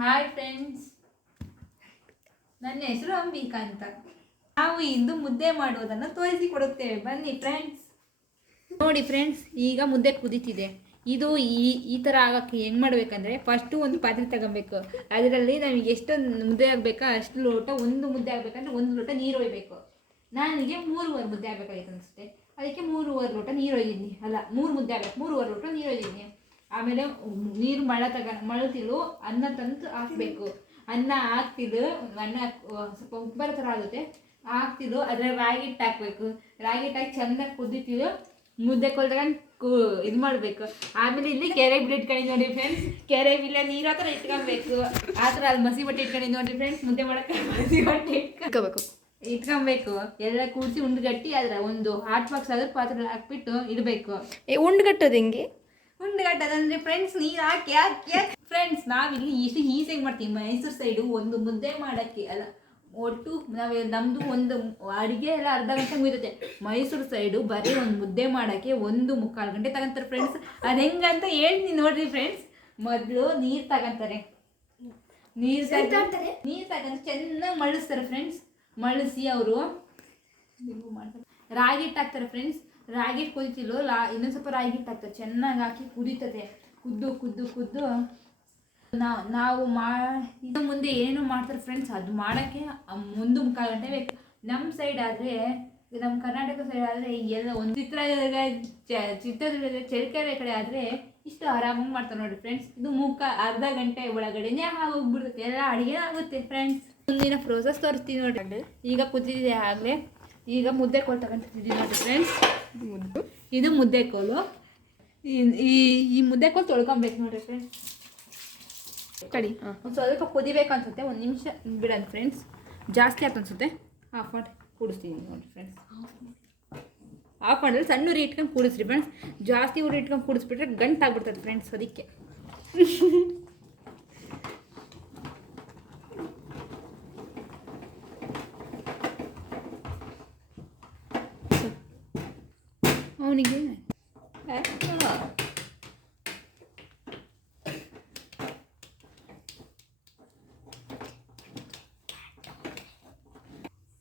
Hi friends, ನನ್ನ ಹೆಸರು ಅಂಬಿಕಾ ಅಂತ. ನಾವು ಇಂದು ಮುದ್ದೆ ಮಾಡುವುದನ್ನು ತೋರಿಸಿಕೊಡುತ್ತೇವೆ, ಬನ್ನಿ ಫ್ರೆಂಡ್ಸ್. ನೋಡಿ ಫ್ರೆಂಡ್ಸ್, ಈಗ ಮುದ್ದೆ ಕುದೀತಿದೆ. ಇದು ಈ ಥರ ಆಗೋಕ್ಕೆ ಹೆಂಗೆ ಮಾಡಬೇಕಂದ್ರೆ, ಫಸ್ಟು ಒಂದು ಪಾತ್ರೆ ತಗೊಬೇಕು. ಅದರಲ್ಲಿ ನಮಗೆ ಎಷ್ಟು ಮುದ್ದೆ ಆಗಬೇಕಾ ಅಷ್ಟು ಲೋಟ, ಒಂದು ಮುದ್ದೆ ಆಗಬೇಕಂದ್ರೆ 1 ಲೋಟ ನೀರು ಒಯ್ಯಬೇಕು. ನನಗೆ 3 ಮುದ್ದೆ ಆಗಬೇಕಾಗಿತ್ತು ಅನಿಸುತ್ತೆ, ಅದಕ್ಕೆ 3 ಲೋಟ ನೀರು ಒಯ್ದಿದ್ದೀನಿ. ಅಲ್ಲ, 3 ಮುದ್ದೆ ಆಗಬೇಕು, 3 ಲೋಟ ನೀರು ಒಯ್ದಿದ್ದೀನಿ. ಆಮೇಲೆ ನೀರು ಮಳತಿಲು ಅನ್ನ ತಂದು ಹಾಕಬೇಕು. ಅನ್ನ ಹಾಕ್ತಿದ್ದು ಅನ್ನ ಸ್ವಲ್ಪ ಉಪ್ಪು ಬರೋ ಥರ ಆಗುತ್ತೆ, ಹಾಕ್ತಿದ್ದು ಅದ್ರಲ್ಲಿ ರಾಗಿ ಹಿಟ್ಟು ಹಾಕಬೇಕು. ರಾಗಿ ಹಿಟ್ಟು ಹಾಕಿ ಚೆನ್ನಾಗಿ ಕುದೀತಿದ್ದು ಮುದ್ದೆ ಕೊಲ್ತಗೊಂಡು ಇದು ಮಾಡಬೇಕು. ಆಮೇಲೆ ಇಲ್ಲಿ ಕೆರೆ ಬಿಲ್ ಇಟ್ಕೊಂಡಿದ್ದು ನೋಡಿ ಫ್ರೆಂಡ್ಸ್, ಕೆರೆ ಬಿಲ್ಲ ನೀರು ಆ ಥರ ಇಟ್ಕೊಬೇಕು. ಆ ಥರ ಅಲ್ಲಿ ಮಸಿ ಬಟ್ಟೆ ಇಟ್ಕೊಂಡಿದ್ದು ನೋಡಿ ಫ್ರೆಂಡ್ಸ್, ಮುದ್ದೆ ಮಾಡೋಕ್ಕೆ ಮಸಿ ಬಟ್ಟೆ ಇಟ್ಕೊಬೇಕು. ಎಲ್ಲ ಕೂಡಿಸಿ ಉಂಡುಗಟ್ಟಿ ಅದ್ರ ಒಂದು ಹಾಟ್ ಬಾಕ್ಸ್ ಆದ್ರೆ ಪಾತ್ರೆ ಹಾಕ್ಬಿಟ್ಟು ಇಡಬೇಕು. ಉಂಡುಗಟ್ಟೋದು ಹೆಂಗೆ? ಉಂಡುಗಟ್ಟೋದಂದ್ರೆ ಫ್ರೆಂಡ್ಸ್, ನೀರು ಹಾಕಿ ಫ್ರೆಂಡ್ಸ್, ನಾವಿಲ್ಲಿ ಇಷ್ಟು ಈಸಿಯಾಗಿ ಮಾಡ್ತೀವಿ. ಮೈಸೂರು ಸೈಡು ಒಂದು ಮುದ್ದೆ ಮಾಡೋಕ್ಕೆ ಅಲ್ಲ, ಒಟ್ಟು ನಮ್ಮದು ಒಂದು ಅಡುಗೆ ಎಲ್ಲ ಅರ್ಧ ಗಂಟೆ ಮುಗಿತೈತೆ. ಮೈಸೂರು ಸೈಡು ಬರೀ ಒಂದು ಮುದ್ದೆ ಮಾಡೋಕ್ಕೆ 1.25 ಗಂಟೆ ತಗೊಂತಾರೆ ಫ್ರೆಂಡ್ಸ್. ಅದು ಹೆಂಗಂತ ಹೇಳ್ತೀನಿ ನೋಡ್ರಿ ಫ್ರೆಂಡ್ಸ್. ಮೊದಲು ನೀರು ತಗೊಂತಾರೆ, ನೀರು ತಗೊಂಡು ಚೆನ್ನಾಗಿ ಮಳಿಸ್ತಾರೆ ಫ್ರೆಂಡ್ಸ್. ಮಳಿಸಿ ಅವರು ಮಾಡ್ತಾರೆ, ರಾಗಿ ಹಿಟ್ಟು ಹಾಕ್ತಾರೆ ಫ್ರೆಂಡ್ಸ್. ರಾಗಿ ಹಿಟ್ಟು ಕುದಿತಿಲ್ಲ, ಇನ್ನೊಂದು ಸ್ವಲ್ಪ ರಾಗಿ ಹಿಟ್ಟು ಹಾಕ್ತಾರೆ, ಚೆನ್ನಾಗಿ ಹಾಕಿ ಕುದೀತದೆ. ಕುದ್ದು ನಾವು ಇನ್ನು ಮುಂದೆ ಏನು ಮಾಡ್ತಾರೆ ಫ್ರೆಂಡ್ಸ್, ಅದು ಮಾಡೋಕ್ಕೆ 1.25 ಗಂಟೆ ಬೇಕು. ನಮ್ಮ ಸೈಡ್ ಆದರೆ, ನಮ್ಮ ಕರ್ನಾಟಕ ಸೈಡ್ ಆದರೆ ಎಲ್ಲ ಒಂದು ಚಿತ್ರದುರ್ಗ ಚಳ್ಳಕೆರೆ ಕಡೆ ಆದರೆ ಇಷ್ಟು ಆರಾಮಾಗಿ ಮಾಡ್ತಾರೆ ನೋಡಿ ಫ್ರೆಂಡ್ಸ್. ಇದು ಅರ್ಧ ಗಂಟೆ ಒಳಗಡೆನೇ ಆಗೋಗ್ಬಿಡ್ತೈತೆ, ಎಲ್ಲ ಅಡುಗೆ ಆಗುತ್ತೆ ಫ್ರೆಂಡ್ಸ್. ಮುಂದಿನ ಪ್ರೋಸೆಸ್ ತೋರಿಸ್ತೀವಿ ನೋಡಿ. ಈಗ ಕುದಿದೆ ಆಗಲೇ, ಈಗ ಮುದ್ದೆ ಕೋಲು ತಗೊಂತಿದ್ದೀವಿ ನೋಡಿ ಫ್ರೆಂಡ್ಸ್. ಇದು ಮುದ್ದೆ ಕೋಲು. ಈ ಮುದ್ದೆ ಕೋಲು ತೊಳ್ಕೊಬೇಕು ನೋಡಿರಿ ಫ್ರೆಂಡ್ಸ್. ಕಡಿ ಒಂದು ಸ್ವಲ್ಪ ಕುದಿಬೇಕು ಅನ್ಸುತ್ತೆ, 1 ನಿಮಿಷ ಬಿಡೋದು ಫ್ರೆಂಡ್ಸ್. ಜಾಸ್ತಿ ಆಯ್ತು ಅನ್ಸುತ್ತೆ, ಆಫ್ ಮಾಡಿ ಕೂಡಿಸ್ತೀನಿ ನೋಡಿ ಫ್ರೆಂಡ್ಸ್. ಆಫ್ ಮಾಡಿದ್ರೆ ಸಣ್ಣ ಉರಿ ಇಟ್ಕೊಂಡು ಕೂಡಿಸ್ರಿ ಫ್ರೆಂಡ್ಸ್. ಜಾಸ್ತಿ ಉರಿ ಇಟ್ಕೊಂಡು ಕೂಡಿಸ್ಬಿಟ್ರೆ ಗಂಟಾಗ್ಬಿಡ್ತದೆ ಫ್ರೆಂಡ್ಸ್, ಅದಕ್ಕೆ. ಅವನಿಗೆ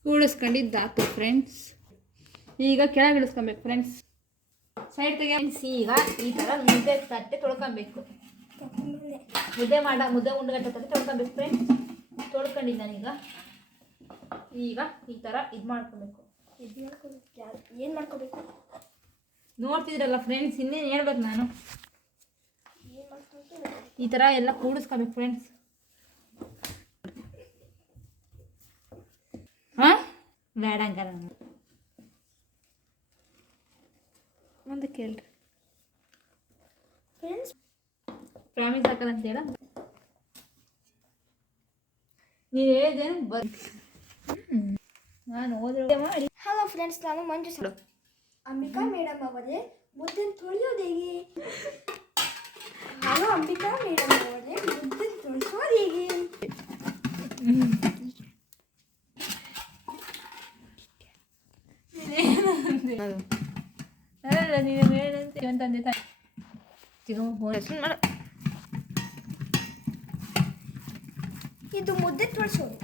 ಕೂಡಿಸ್ಕೊಂಡಿದ್ದಾತು ಫ್ರೆಂಡ್ಸ್. ಈಗ ಕೆಳಗೆ ಇಳಿಸ್ಕೊಬೇಕು ಫ್ರೆಂಡ್ಸ್, ಸೈಡ್ ತೆಗೆಸಿ. ಈಗ ಈ ಥರ ಮುದ್ದೆ ತಟ್ಟೆ ತೊಳ್ಕೊಬೇಕು. ಮುದ್ದೆ ಉಂಡುಗಟ್ಟೆ ತಟ್ಟೆ ತೊಳ್ಕೊಬೇಕು ಫ್ರೆಂಡ್ಸ್. ತೊಳ್ಕೊಂಡಿದ್ದು ನಾನೀಗ ಈಗ ಈ ಥರ ಇದು ಮಾಡ್ಕೊಬೇಕು. ಏನು ಮಾಡ್ಕೋಬೇಕು ನೋಡ್ತಿದ್ರಲ್ಲ ಫ್ರೆಂಡ್ಸ್, ಇನ್ನೇನು ಹೇಳ್ಬೇಕು ನಾನು. ಈ ಥರ ಎಲ್ಲ ಕೂಡಿಸ್ಕೊಬೇಕು ಫ್ರೆಂಡ್ಸ್. ಹಾಂ, ಬೇಡ ಹಂಗಾರ ಒಂದು ಕೇಳ್ರಿ ಫ್ರೆಂಡ್ಸ್. ಪ್ರಾಮಿಸ್ ಹಾಕಲ್ಲ ಅಂತ ಹೇಳ ನೀವು ಹೇಳಿದೇನು ನಾನು ಓದಿದೆ ಮಾಡಿ. ಹಲೋ ಫ್ರೆಂಡ್ಸ್, ನಾನು ಮಂಜು ಅಂಬಿಕಾ ಮೇಡಮ್ ಅವರೇ, ಮುದ್ದೆ ತೊಳೆಯೋದು ಹೇಗೆ? ಹಲೋ ಅಂಬಿಕಾ ಮೇಡಮ್ ಅವರೇ, ಮುದ್ದೆ ತೊಳಿಸೋದು ಹೇಗೆ? ಅಲ್ಲ, ನೀನು ಹೇಳಂತೆ ಅಂತಂದೆ ತಾನೆ. ಇದು ಮುದ್ದೆ ತೊಳಿಸೋದು.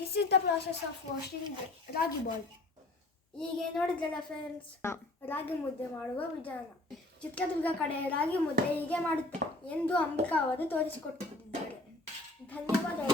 This is the process of washing ragi ball. ಹೀಗೆ ನೋಡಿದ್ರಲ್ಲ ಫ್ರೆಂಡ್ಸ್, ರಾಗಿ ಮುದ್ದೆ ಮಾಡುವ ವಿಧಾನ. ಚಿತ್ರದುರ್ಗ ಕಡೆ ರಾಗಿ ಮುದ್ದೆ ಹೀಗೆ ಮಾಡುತ್ತೆ ಎಂದು ಅಂಬಿಕಾ ಅವರು ತೋರಿಸಿಕೊಟ್ಟಿದ್ದಾರೆ. ಧನ್ಯವಾದಗಳು.